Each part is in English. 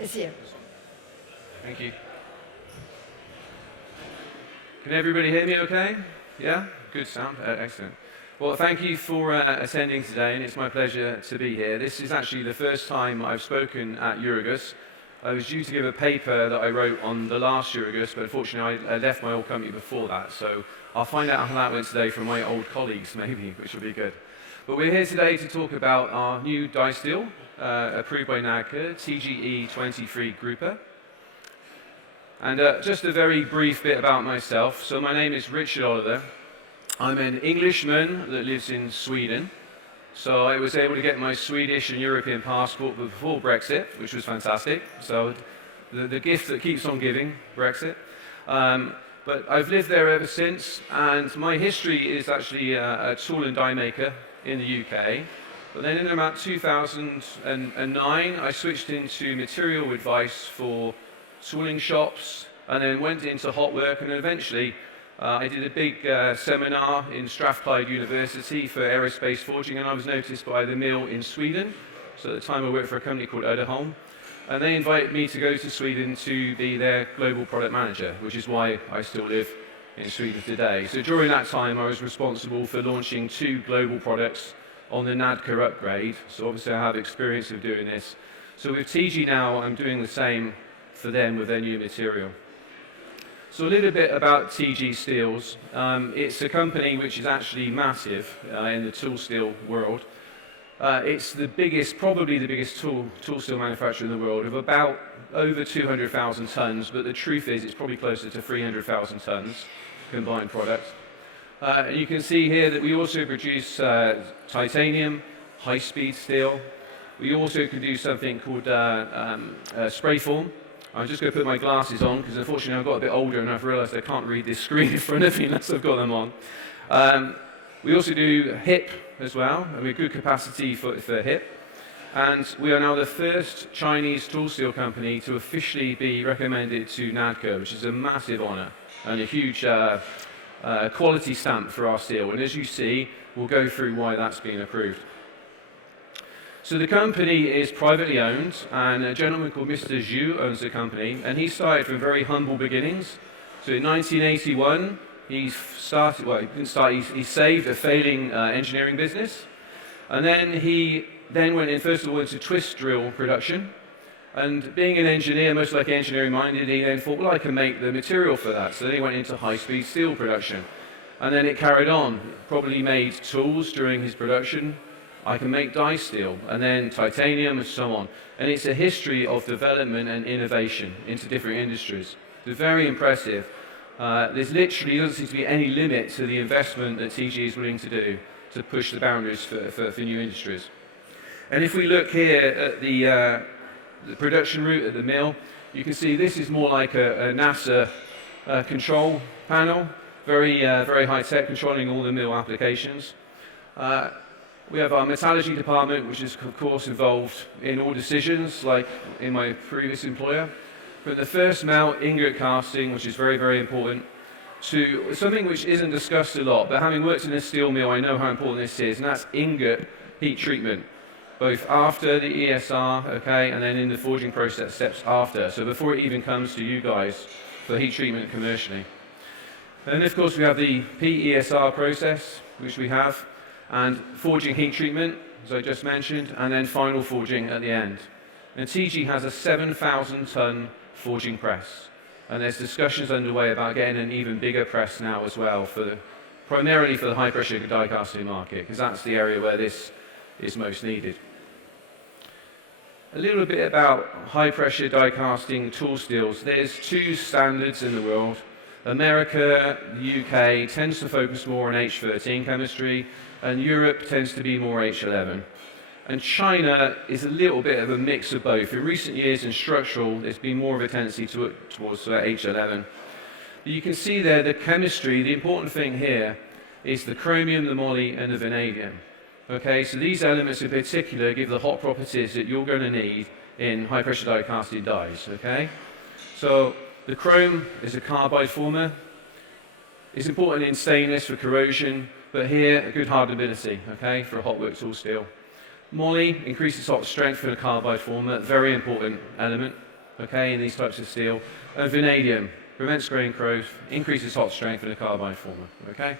is here. Thank you. Can everybody hear me okay? Yeah? Good sound. Excellent. Well, thank you for attending today, and it's my pleasure to be here. This is actually the first time I've spoken at Eurogus. I was due to give a paper that I wrote on the last Eurogus, but unfortunately I left my old company before that, so I'll find out how that went today from my old colleagues, maybe, which will be good. But we're here today to talk about our new die steel, approved by NADCA, TGE23 grouper. And just a very brief bit about myself. So my name is Richard Oliver. I'm an Englishman that lives in Sweden. So I was able to get my Swedish and European passport before Brexit, which was fantastic. So the gift that keeps on giving, Brexit. But I've lived there ever since, and my history is actually a tool and die maker in the UK. But then in about 2009, I switched into material advice for tooling shops, and then went into hot work, and eventually I did a big seminar in Strathclyde University for aerospace forging, and I was noticed by the mill in Sweden. So at the time I worked for a company called Uddeholm, and they invited me to go to Sweden to be their global product manager, which is why I still live in Sweden today. So during that time I was responsible for launching 2 global products on the NADCA upgrade, so obviously I have experience of doing this. So with TG now I'm doing the same for them with their new material. So a little bit about TG Steels. It's a company which is actually massive in the tool steel world. It's the biggest, probably the biggest tool steel manufacturer in the world, of about over 200,000 tons, but the truth is it's probably closer to 300,000 tons combined product. You can see here that we also produce titanium, high-speed steel. We also can do something called spray form. I'm just going to put my glasses on because unfortunately I've got a bit older and I've realised I can't read this screen in front of me unless I've got them on. We also do HIP as well, and we have good capacity for HIP. And we are now the first Chinese tool steel company to officially be recommended to NADCA, which is a massive honour and a huge quality stamp for our steel. And as you see, we'll go through why that's been approved. So the company is privately owned, and a gentleman called Mr. Zhu owns the company, and he started from very humble beginnings. So in 1981, he started, well, he didn't start, he saved a failing engineering business, and then he went in, first of all, into twist drill production, and being an engineer, most likely engineering minded, he then thought, well, I can make the material for that. So then he went into high-speed steel production, and then it carried on. Probably made tools during his production. I can make die steel, and then titanium, and so on. And it's a history of development and innovation into different industries. It's very impressive. There's literally doesn't seem to be any limit to the investment that TG is willing to do to push the boundaries for new industries. And if we look here at the production route at the mill, you can see this is more like a NASA control panel, very high-tech, controlling all the mill applications. We have our metallurgy department, which is of course involved in all decisions, like in my previous employer. From the first melt ingot casting, which is very important, to something which isn't discussed a lot, but having worked in a steel mill, I know how important this is, and that's ingot heat treatment, both after the ESR, okay, and then in the forging process steps after, so before it even comes to you guys for heat treatment commercially. And of course we have the PESR process, which we have, and forging heat treatment, as I just mentioned, and then final forging at the end. And TG has a 7,000-ton forging press, and there's discussions underway about getting an even bigger press now as well, primarily for the high-pressure die casting market, because that's the area where this is most needed. A little bit about high-pressure die casting tool steels. There's 2 standards in the world. America, the UK, tends to focus more on H13 chemistry, and Europe tends to be more H11. And China is a little bit of a mix of both. In recent years in structural, there's been more of a tendency towards H11. But you can see there the chemistry, the important thing here is the chromium, the moly, and the vanadium. Okay, so these elements in particular give the hot properties that you're going to need in high pressure die casting dies. Okay, so the chrome is a carbide former. It's important in stainless for corrosion, but here a good hardenability, okay, for a hot work tool steel. Moly increases hot strength for the carbide former, very important element. okay, in these types of steel. And vanadium prevents grain growth, increases hot strength in a carbide former, okay?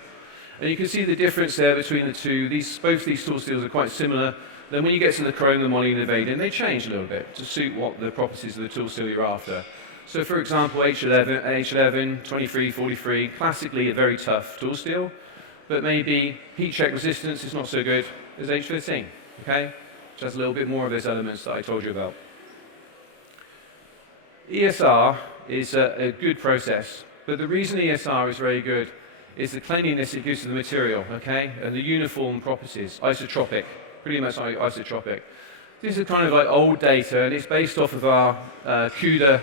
And you can see the difference there between the two. Both these tool steels are quite similar. Then when you get to the chrome, the moly, and the vanadium, they change a little bit to suit what the properties of the tool steel you're after. So for example, H11, 23, 43, classically a very tough tool steel, but maybe heat check resistance is not so good as H13, okay? Which has a little bit more of those elements that I told you about. ESR is a good process, but the reason ESR is very good is the cleanliness it gives to the material, okay? And the uniform properties, isotropic, pretty much isotropic. This is kind of like old data, and it's based off of our CUDA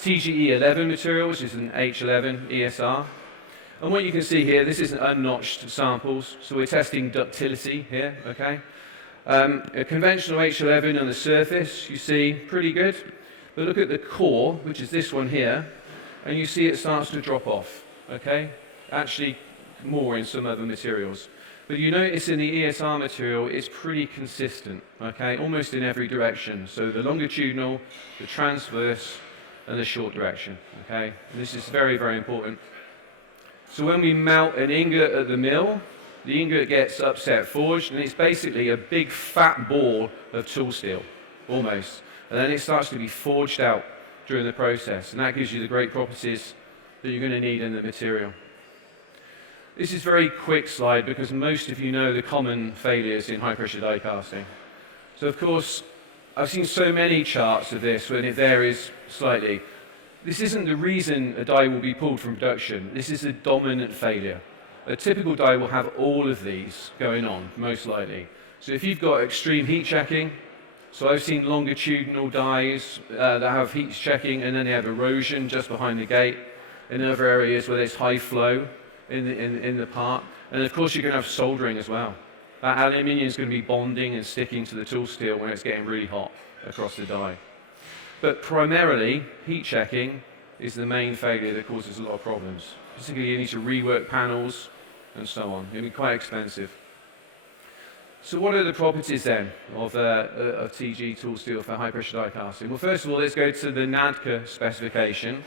TGE11 material, which is an H11 ESR. And what you can see here, this is unnotched samples, so we're testing ductility here, okay? A conventional H11 on the surface, you see, pretty good. But look at the core, which is this one here, and you see it starts to drop off, okay? Actually, more in some other materials. But you notice in the ESR material, it's pretty consistent, okay? Almost in every direction. So the longitudinal, the transverse, and the short direction, okay? And this is very, very important. So when we melt an ingot at the mill, the ingot gets upset forged, and it's basically a big fat ball of tool steel, almost. And then it starts to be forged out during the process, and that gives you the great properties that you're going to need in the material. This is a very quick slide because most of you know the common failures in high-pressure die casting. So of course, I've seen so many charts of this when it varies slightly. This isn't the reason a die will be pulled from production. This is a dominant failure. A typical die will have all of these going on, most likely. So if you've got extreme heat checking, so I've seen longitudinal dies that have heat checking and then they have erosion just behind the gate. In other areas where there's high flow in the part. And of course you're going to have soldering as well. That aluminium is going to be bonding and sticking to the tool steel when it's getting really hot across the die. But primarily, heat checking is the main failure that causes a lot of problems. Particularly you need to rework panels and so on. It'll be quite expensive. So what are the properties then of TG tool steel for high pressure die casting? Well, first of all, let's go to the NADCA specification.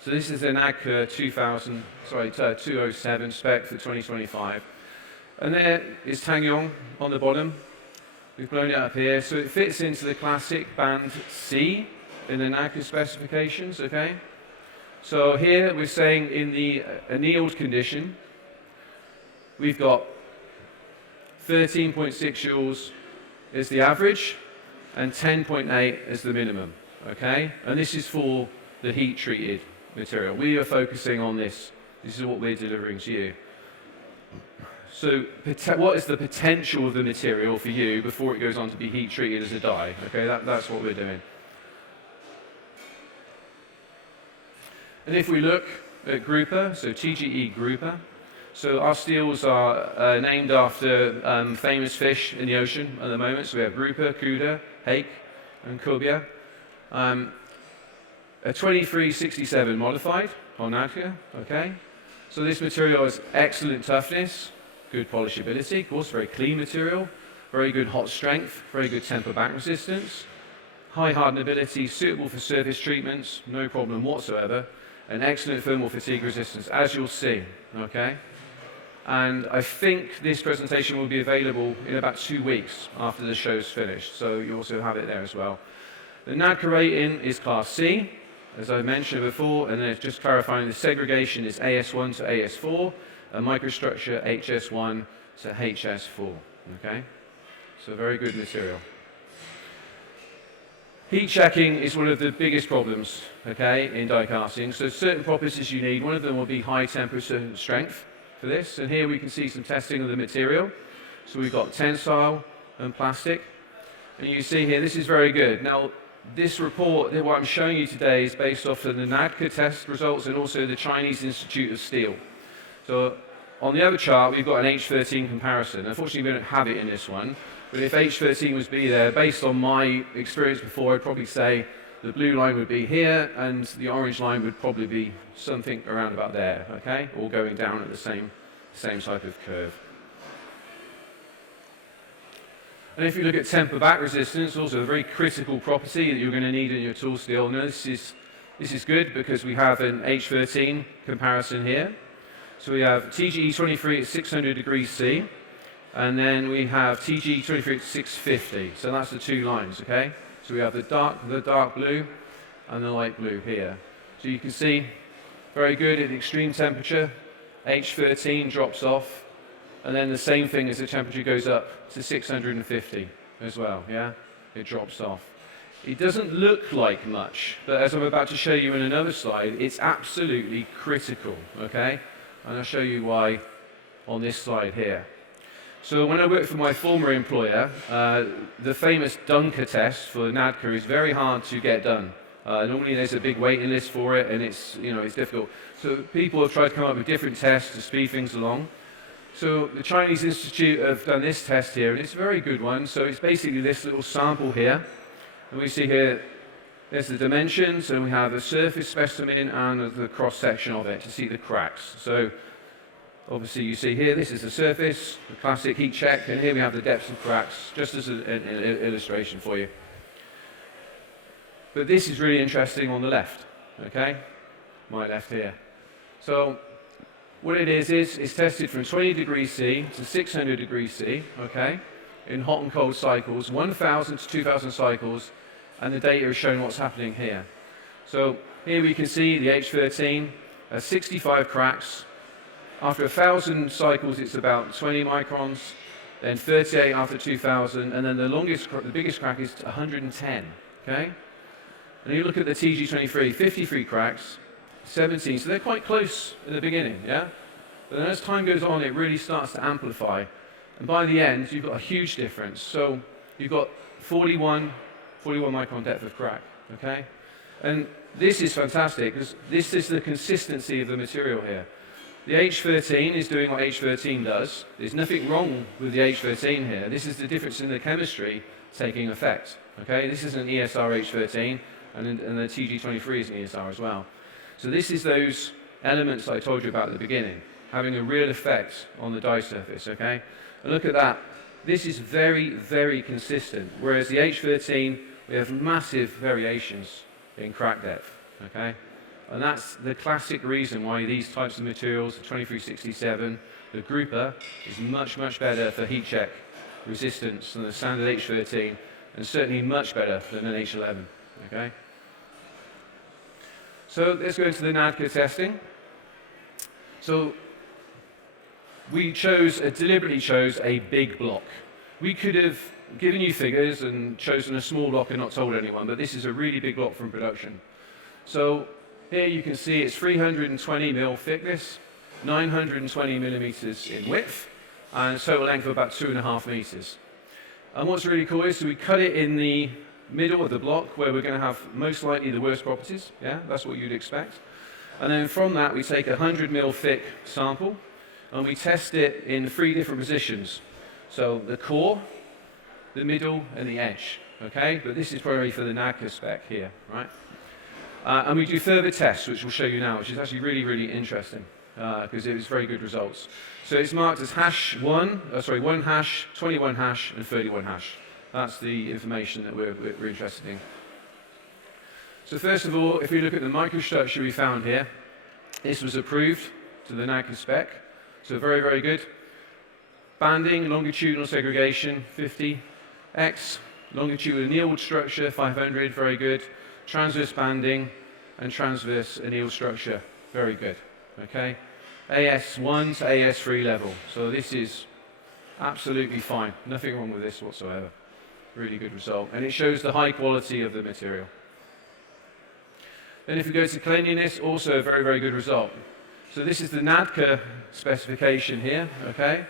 So this is a NADCA 207 spec for 2025. And there is Tangyong on the bottom. We've blown it up here. So it fits into the classic band C in the NADCA specifications, okay? So here we're saying in the annealed condition, we've got 13.6 joules is the average and 10.8 is the minimum, okay? And this is for the heat-treated material. We are focusing on this. This is what we're delivering to you. So what is the potential of the material for you before it goes on to be heat treated as a die? Okay, that's what we're doing. And if we look at grouper, so TGE grouper, so our steels are named after famous fish in the ocean at the moment. So we have grouper, cuda, hake, and cobia. A 2367 modified on NADCA, okay? So this material has excellent toughness, good polishability, of course, very clean material, very good hot strength, very good temper back resistance, high hardenability, suitable for surface treatments, no problem whatsoever, and excellent thermal fatigue resistance, as you'll see, okay? And I think this presentation will be available in about 2 weeks after the show's finished, so you also have it there as well. The NADCA rating is Class C, as I mentioned before, and then it's just clarifying the segregation is AS1 to AS4, and microstructure HS1 to HS4, okay? So very good material. Heat checking is one of the biggest problems, okay, in die casting. So certain properties you need, one of them will be high temperature and strength for this, and here we can see some testing of the material. So we've got tensile and plastic, and you see here, this is very good. Now, this report, what I'm showing you today, is based off of the NADCA test results and also the Chinese Institute of Steel. So on the other chart, we've got an H13 comparison. Unfortunately, we don't have it in this one. But if H13 was to be there, based on my experience before, I'd probably say the blue line would be here, and the orange line would probably be something around about there, okay? All going down at the same type of curve. And if you look at temper back resistance, also a very critical property that you're going to need in your tool steel. Now this is good because we have an H13 comparison here. So we have TGE23 at 600 degrees C, and then we have TGE23 at 650. So that's the two lines, okay? So we have the dark blue and the light blue here. So you can see, very good at extreme temperature, H13 drops off, and then the same thing as the temperature goes up to 650 as well, yeah? It drops off. It doesn't look like much, but as I'm about to show you in another slide, it's absolutely critical, okay? And I'll show you why on this slide here. So when I worked for my former employer, the famous Dunker test for NADCA is very hard to get done. Normally there's a big waiting list for it, and it's difficult. So people have tried to come up with different tests to speed things along. So the Chinese Institute have done this test here, and it's a very good one. So it's basically this little sample here. And we see here, there's the dimensions, and we have the surface specimen and the cross-section of it to see the cracks. So obviously you see here, this is the surface, the classic heat check, and here we have the depths of cracks, just as an illustration for you. But this is really interesting on the left, okay? My left here. So what it is it's tested from 20 degrees C to 600 degrees C, okay, in hot and cold cycles, 1,000 to 2,000 cycles, and the data is showing what's happening here. So here we can see the H13 has 65 cracks. After 1,000 cycles, it's about 20 microns, then 38 after 2,000, and then the biggest crack is 110, okay? And you look at the TG23, 53 cracks, 17, so they're quite close in the beginning, yeah? But then as time goes on, it really starts to amplify. And by the end, you've got a huge difference. So you've got 41 micron depth of crack, okay? And this is fantastic, because this is the consistency of the material here. The H13 is doing what H13 does. There's nothing wrong with the H13 here. This is the difference in the chemistry taking effect, okay? This is an ESR H13, and the TG23 is an ESR as well. So this is those elements I told you about at the beginning, having a real effect on the die surface, okay? And look at that. This is very, very consistent, whereas the H13, we have massive variations in crack depth, okay? And that's the classic reason why these types of materials, the 2367, the grouper, is much, much better for heat check resistance than the standard H13, and certainly much better than an H11, okay? So let's go into the NADCA testing. So we deliberately chose a big block. We could have given you figures and chosen a small block and not told anyone, but this is a really big block from production. So here you can see it's 320 mil thickness, 920 millimeters in width, and a total length of about 2.5 meters. And what's really cool is we cut it in the middle of the block where we're going to have most likely the worst properties. Yeah, that's what you'd expect. And then from that we take a 100 mil thick sample and we test it in 3 different positions. So the core, the middle, and the edge. Okay, but this is probably for the NADCA spec here, right? And we do further tests, which we'll show you now, which is actually really, really interesting because it was very good results. So it's marked as hash 1 hash, 21 hash, and 31 hash. That's the information that we're interested in. So first of all, if we look at the microstructure we found here, this was approved to the NADCA spec. So very, very good. Banding, longitudinal segregation, 50x. Longitudinal annealed structure, 500, very good. Transverse banding and transverse annealed structure, very good. Okay? AS1 to AS3 level. So this is absolutely fine. Nothing wrong with this whatsoever. Really good result. And it shows the high quality of the material. Then if we go to cleanliness, also a very, very good result. So this is the NADCA specification here, okay?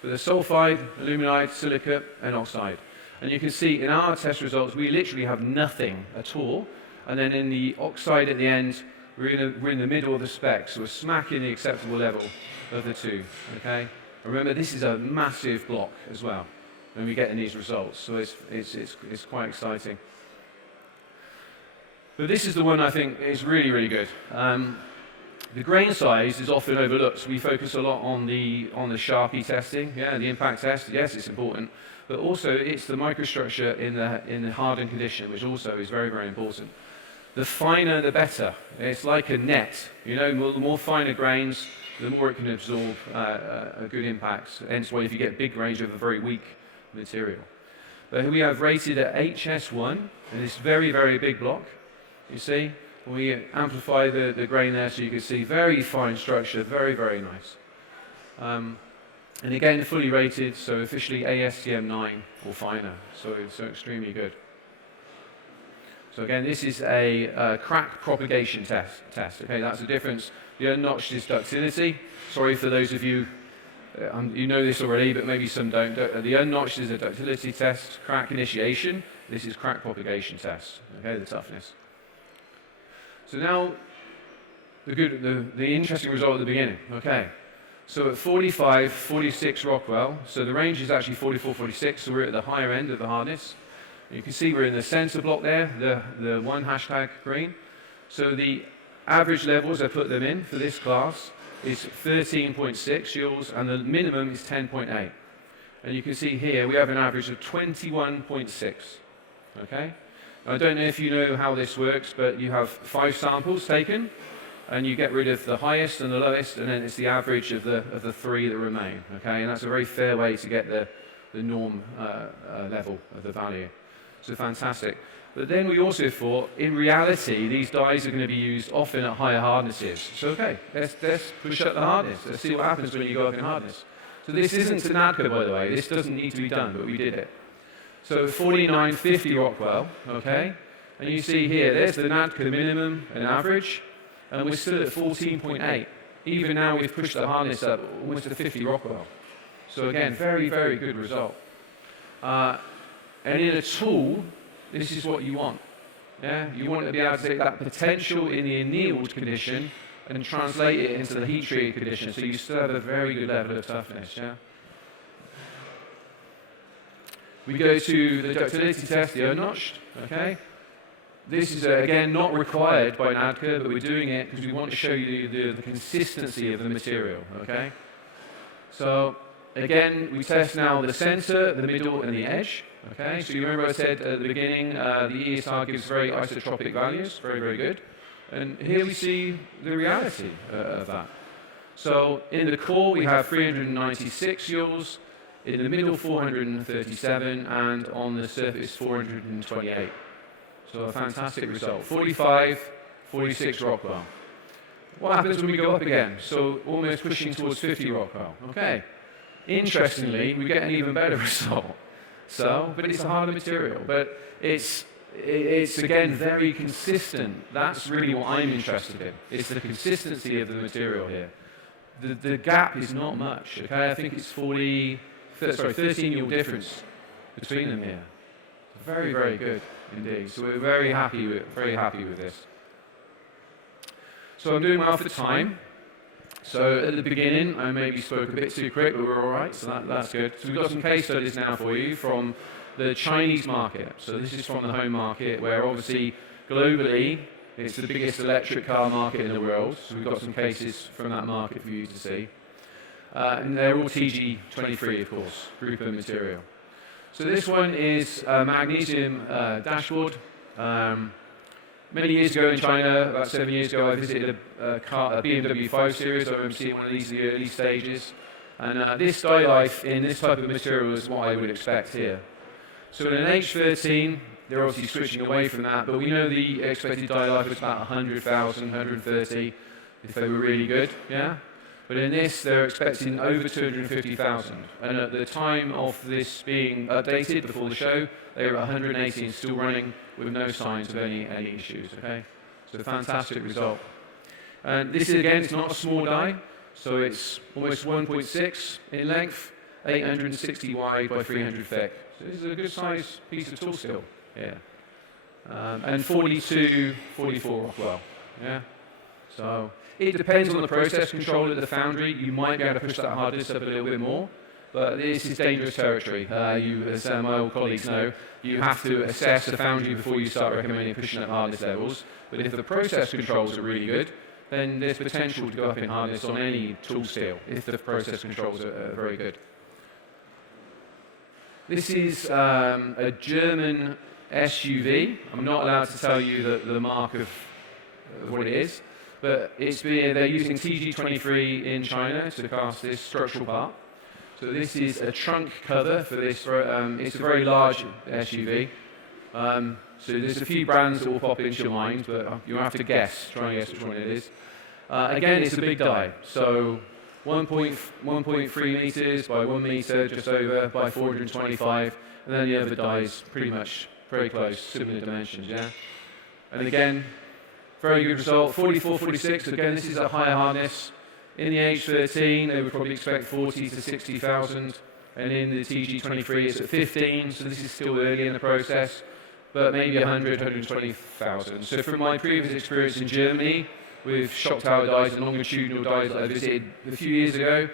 For the sulfide, aluminide, silicate, and oxide. And you can see in our test results, we literally have nothing at all. And then in the oxide at the end, we're in the middle of the spec, so we're smack in the acceptable level of the two, okay? Remember, this is a massive block as well when we get in these results, so it's quite exciting. But this is the one I think is really, really good. The grain size is often overlooked. We focus a lot on the Sharpie testing, the impact test. Yes, it's important, but also it's the microstructure in the hardened condition, which also is very, very important. The finer, the better. It's like a net. You know, the more finer grains, the more it can absorb a good impact. Hence why if you get big grains, you have a very weak material. But here we have rated at HS1, and this very, very big block. You see? We amplify the grain there so you can see very fine structure, very, very nice. And again, fully rated, so officially ASTM 9 or finer, so it's extremely good. So again, this is a crack propagation test. Okay, that's the difference. The unnotched is ductility. Sorry for those of you, you know this already, but maybe some don't. The unnotched is a ductility test, crack initiation. This is crack propagation test, okay, the toughness. So now, the interesting result at the beginning. Okay, so at 45, 46 Rockwell, so the range is actually 44, 46, so we're at the higher end of the hardness. You can see we're in the center block there, the one hashtag green. So the average levels, I put them in for this class, is 13.6 joules, and the minimum is 10.8. And you can see here we have an average of 21.6. Okay? I don't know if you know how this works, but you have 5 samples taken, and you get rid of the highest and the lowest, and then it's the average of the 3 that remain. Okay, and that's a very fair way to get the norm level of the value. So fantastic. But then we also thought, in reality, these dyes are going to be used often at higher hardnesses. So okay, let's push up the hardness. Let's see what happens when you go up in hardness. So this isn't an ADCA, by the way. This doesn't need to be done, but we did it. So 4950 Rockwell, okay? And you see here, there's the NADCA minimum and average, and we're still at 14.8. Even now we've pushed the hardness up almost to 50 Rockwell. So again, very, very good result. And in a tool, this is what you want. Yeah? You want to be able to take that potential in the annealed condition and translate it into the heat treated condition, so you still have a very good level of toughness. Yeah? We go to the ductility test, the unnotched, okay? This is, again, not required by NADCA, but we're doing it because we want to show you the consistency of the material, okay? So, again, we test now the center, the middle, and the edge, okay? So you remember I said at the beginning, the ESR gives very isotropic values, very, very good. And here we see the reality of that. So, in the core, we have 396 joules, in the middle 437, and on the surface 428. So a fantastic result. 45, 46 Rockwell. What happens when we go up again? So almost pushing towards 50 Rockwell. Okay. Interestingly, we get an even better result. So, but it's a harder material. But it's again very consistent. That's really what I'm interested in. It's the consistency of the material here. The gap is not much. Okay, I think it's 13 joule difference between them here. Very, very good indeed. So we're very happy with this. So I'm doing well for time. So at the beginning, I maybe spoke a bit too quick, but we're all right. So that's good. So we've got some case studies now for you from the Chinese market. So this is from the home market, where obviously globally it's the biggest electric car market in the world. So we've got some cases from that market for you to see. And they're all TGE23, of course, group of material. So this one is a magnesium dashboard. Many years ago in China, about 7 years ago, I visited a BMW 5 Series. I remember seeing one of these in the early stages. And this dye life in this type of material is what I would expect here. So in an H13, they're obviously switching away from that, but we know the expected dye life was about 100,000, 130, if they were really good, yeah? But in this, they're expecting over 250,000. And at the time of this being updated before the show, they were 180 and still running with no signs of any issues, okay? So a fantastic result. And this is, again, it's not a small die, so it's almost 1.6 in length, 860 wide by 300 thick. So this is a good size piece of tool still, yeah. And 42, 44 Rockwell, yeah? So it depends on the process control at the foundry. You might be able to push that hardness up a little bit more, but this is dangerous territory. As my old colleagues know, you have to assess the foundry before you start recommending pushing up hardness levels. But if the process controls are really good, then there's potential to go up in hardness on any tool steel if the process controls are very good. This is a German SUV. I'm not allowed to tell you the mark of what it is, but they're using TGE23 in China to cast this structural part. So this is a trunk cover for this. It's a very large SUV. So there's a few brands that will pop into your mind, but you'll have to try and guess which one it is. Again, it's a big die. So 1.3 meters by 1 meter, just over, by 425, and then the other die is pretty much very close, similar dimensions, yeah? And again, very good result, 44, 46, again, this is a higher hardness. In the H13, they would probably expect 40 to 60,000, and in the TG23, it's at 15, so this is still early in the process, but maybe 100, 120,000. So from my previous experience in Germany, with shock tower dies and longitudinal dies that I visited a few years ago,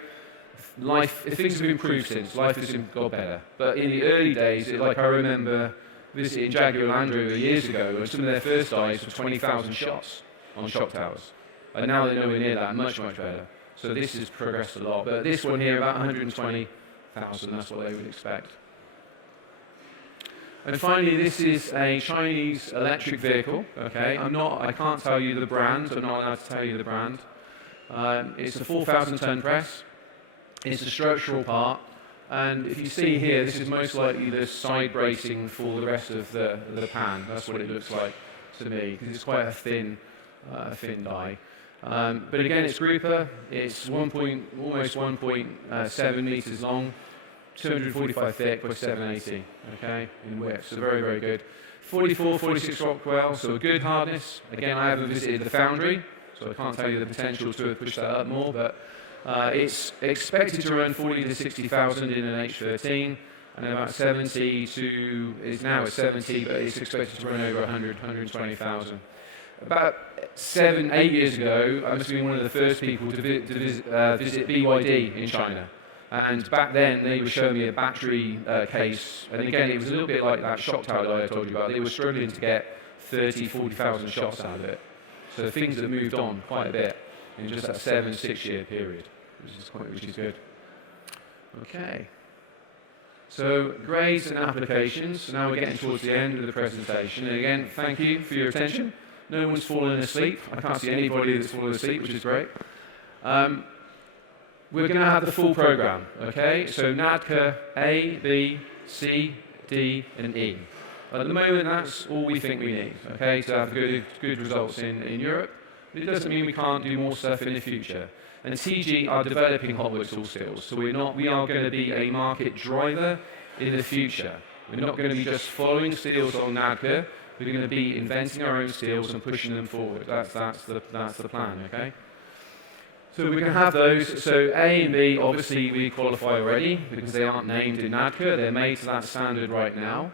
things have improved since. Life has got better. But in the early days, like I remember visiting Jaguar Land Rover years ago, and some of their first dies were 20,000 shots on shock towers. And now they're nowhere near that, much, much better. So this has progressed a lot. But this one here, about 120,000, that's what they would expect. And finally, this is a Chinese electric vehicle. Okay, I can't tell you the brand. I'm not allowed to tell you the brand. It's a 4,000-ton press. It's a structural part, and if you see here, this is most likely the side bracing for the rest of the pan. That's what it looks like to me, because it's quite a thin die. But again, it's grouper. It's almost 1.7 meters long. 245 thick by 780, okay, in width, so very, very good. 44, 46 Rockwell, so a good hardness. Again, I haven't visited the foundry, so I can't tell you the potential to push that up more, but it's expected to run 40 to 60,000 in an H13, and about 70 to, is now at 70, but it's expected to run over 100, 120,000. About 7, 8 years ago, I must have been one of the first people to visit BYD in China. And back then, they were showing me a battery case, and again, it was a little bit like that shock tower that I told you about. They were struggling to get 30, 40,000 shots out of it. So things have moved on quite a bit in just that 7-6 year period, which is good. Okay. So grades and applications. So now we're getting towards the end of the presentation. And again, thank you for your attention. No one's fallen asleep. I can't see anybody that's fallen asleep, which is great. We're going to have the full program, okay? So NADCA A, B, C, D, and E. At the moment, that's all we think we need, okay, to have good results in Europe. But it doesn't mean we can't do more stuff in the future. And TG are developing hot-work tool steels, so we are going to be a market driver in the future. We're not going to be just following steels on NADCA. We're going to be inventing our own steels and pushing them forward. That's the plan, okay? So we're going to have those. So A and B, obviously, we qualify already because they aren't named in NADCA. They're made to that standard right now.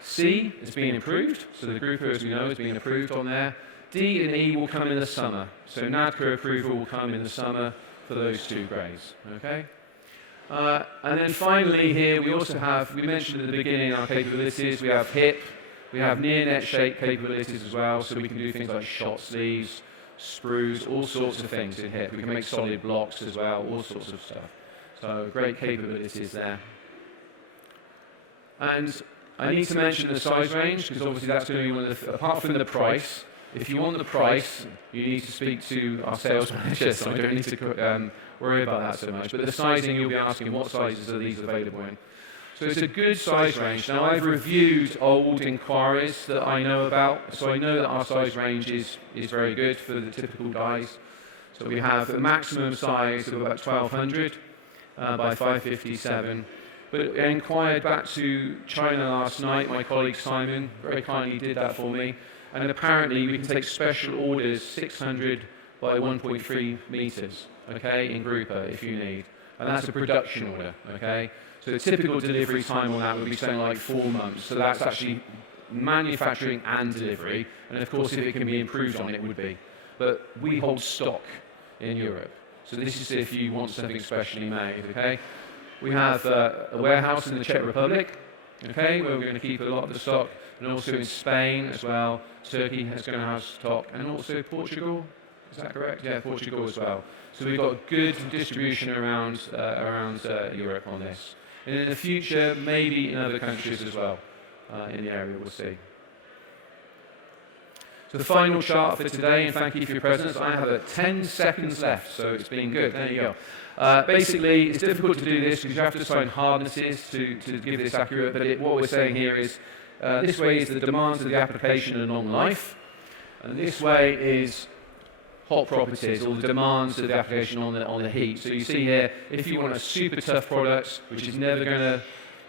C is being improved. So the grouper, as we know, is being approved on there. D and E will come in the summer. So NADCA approval will come in the summer for those two grades. Okay? And then finally here, we also have, we mentioned at the beginning our capabilities. We have HIP. We have near-net shape capabilities as well. So we can do things like shot sleeves, sprues, all sorts of things in HIP. We can make solid blocks as well, all sorts of stuff. So great capabilities there. And I need to mention the size range, because obviously that's going to be one of the, apart from the price, if you want the price, you need to speak to our sales manager, so I don't need to worry about that so much. But the sizing, you'll be asking, what sizes are these available in? So it's a good size range. Now, I've reviewed old inquiries that I know about, so I know that our size range is very good for the typical dies. So we have a maximum size of about 1,200 by 557. But I inquired back to China last night. My colleague Simon very kindly did that for me. And apparently we can take special orders 600 by 1.3 meters, okay, in grouper if you need. And that's a production order, okay? So the typical delivery time on that would be something like 4 months. So that's actually manufacturing and delivery. And of course, if it can be improved on, it would be. But we hold stock in Europe. So this is if you want something specially made, okay? We have a warehouse in the Czech Republic, okay, where we're going to keep a lot of the stock, and also in Spain as well. Turkey is going to have stock, and also Portugal, Is that correct? Yeah, Portugal as well. So we've got good distribution around Europe on this. And in the future, maybe in other countries as well, in the area, we'll see. So the final chart for today, and thank you for your presence. I have 10 seconds left, so it's been good. There you go. Basically, it's difficult to do this because you have to assign hardnesses to give this accurate, but what we're saying here is this way is the demands of the application and long life, and this way is hot properties, or the demands of the application on the heat. So you see here, if you want a super tough product, which is never going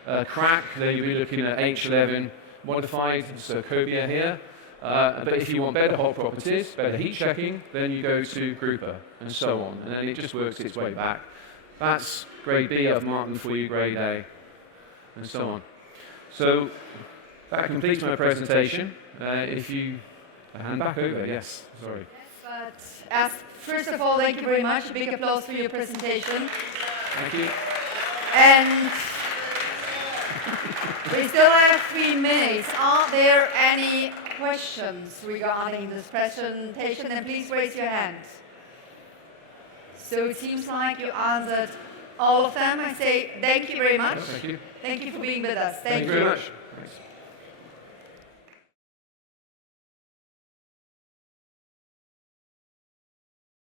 to crack, then you'll be looking at H11 modified, so cobia here. But if you want better hot properties, better heat checking, then you go to grouper, and so on. And then it just works its way back. That's grade B, I've marked them for you, grade A, and so on. So that completes my presentation. If you hand back over, yes, sorry. Yes, but first of all, thank you very much. A big applause for your presentation. Thank you. And we still have 3 minutes. Are there any questions regarding this presentation? And please raise your hand. So it seems like you answered all of them. I say thank you very much. Thank you. Thank you for being with us. Thank you very much. Thanks.